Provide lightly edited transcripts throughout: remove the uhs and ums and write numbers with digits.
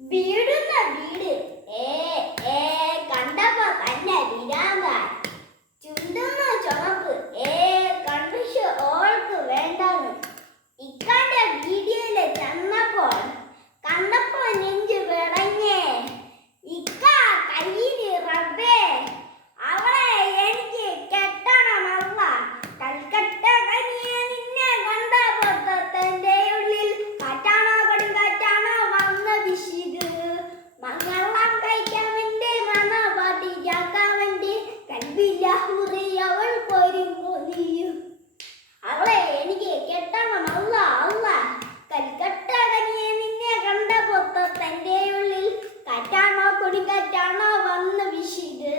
വീടുന്ന വീട് ഏ ഏ കണ്ടപ്പോ തന്നെ വിരാന്താൻ ചുണ്ടുന്ന ചുമപ്പ് കണ്ടുഷ് ഓൾക്ക് വേണ്ടാന്ന് ഇക്കാന്റെ വീഡിയോയില് ചെന്നപ്പോൾ കണ്ടപ്പോ നെഞ്ചു പിടഞ്ഞേ ഇക്ക കയ്യില് റബ്ബേ അവളെ എനിക്ക് കെട്ടണമല്ല കൽക്കട്ട കനിയെ നിന്നെ കണ്ടപ്പോ തന്റെ ഉള്ളിൽ കാറ്റാണോ കൊടുങ്കാറ്റാണോ വന്ന വിശിത് മംഗളം കഴിക്കാൻ വേണ്ടി മണപാട്ടിയാക്കാൻ വേണ്ടി കൽബിലാഹുറി അവൾ പൊരുങ്ങൊലിയും അവളെ എനിക്ക് കെട്ടണമല്ല അല്ല കൽക്കട്ട കനിയെ നിന്നെ കണ്ടപ്പോ തന്റെ ഉള്ളിൽ കാറ്റാണോ കൊടുങ്കാറ്റാണോ വന്ന വിശിത്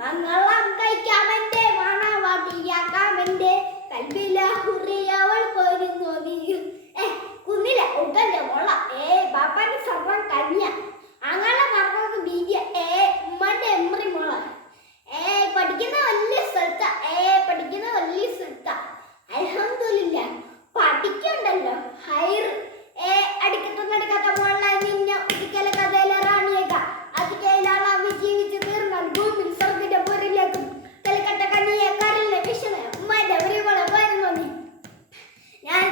മംഗളം കഴിക്കാൻ വേണ്ടി മണപാട്ടിയാക്കാൻ വേണ്ടി കൽബിലാഹുറി അവൾ പൊരുങ്ങൊലിയും കുന്നില ഉടന്റെ മുള ബാപ്പാന്റെ സർവം കന്യ അങ്ങനെ പറഞ്ഞത് ബീജ ഉമ്മന്റെ എമ്മറി മുള പഠിക്കുന്ന വലിയ സ്ഥലത്താ പഠിക്കുന്ന വലിയ സ്ഥലത്താ അൽഹംദുലില്ലാ പഠിക്കണ്ടല്ലോ ഹൈർ അടിക്കത്തൊന്നും എടുക്കാത്ത മുള്ള നിന്ന ഒരിക്കലെ കഥയിലെ റാണിയേക്ക അത് കയ്യിലാളാവി ജീവിച്ച് തീർന്നാൽ ഭൂമിയിൽ സ്വർഗത്തിന്റെ പൊരിലേക്കും കൽക്കട്ട കനിയെ കരലിലെ വിഷമ ഉമ്മന്റെ ഒരു മുള വരുന്നു നീ ഞാൻ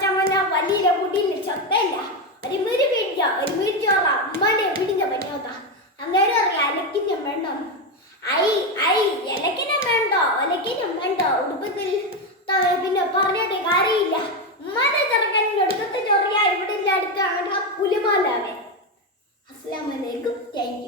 ചമ്മന വലിയ കുടിയിൽ ചത്തല്ല ഒരു മുരി പിടിച്ച ഒരു മുരിച്ചോറ ഉമ്മന്റെ പിടിച്ച പറ്റോത്ത അന്നേരം അറിയാം അലക്കിനും വേണ്ടോ ഇലക്കിനും വേണ്ടോ ഒലക്കിനും വേണ്ടോ ഉടുപ്പത്തിൽ പിന്നെ പറഞ്ഞിട്ട് കാര്യമില്ല ഉമ്മന്റെ ചെറുക്കൻ എടുക്കത്തെ ചൊറിയ ഇവിടെ അടുത്ത് അങ്ങനെ പുലിമാലാവേ അസ്സലാമു അലൈക്കും താങ്ക് യു.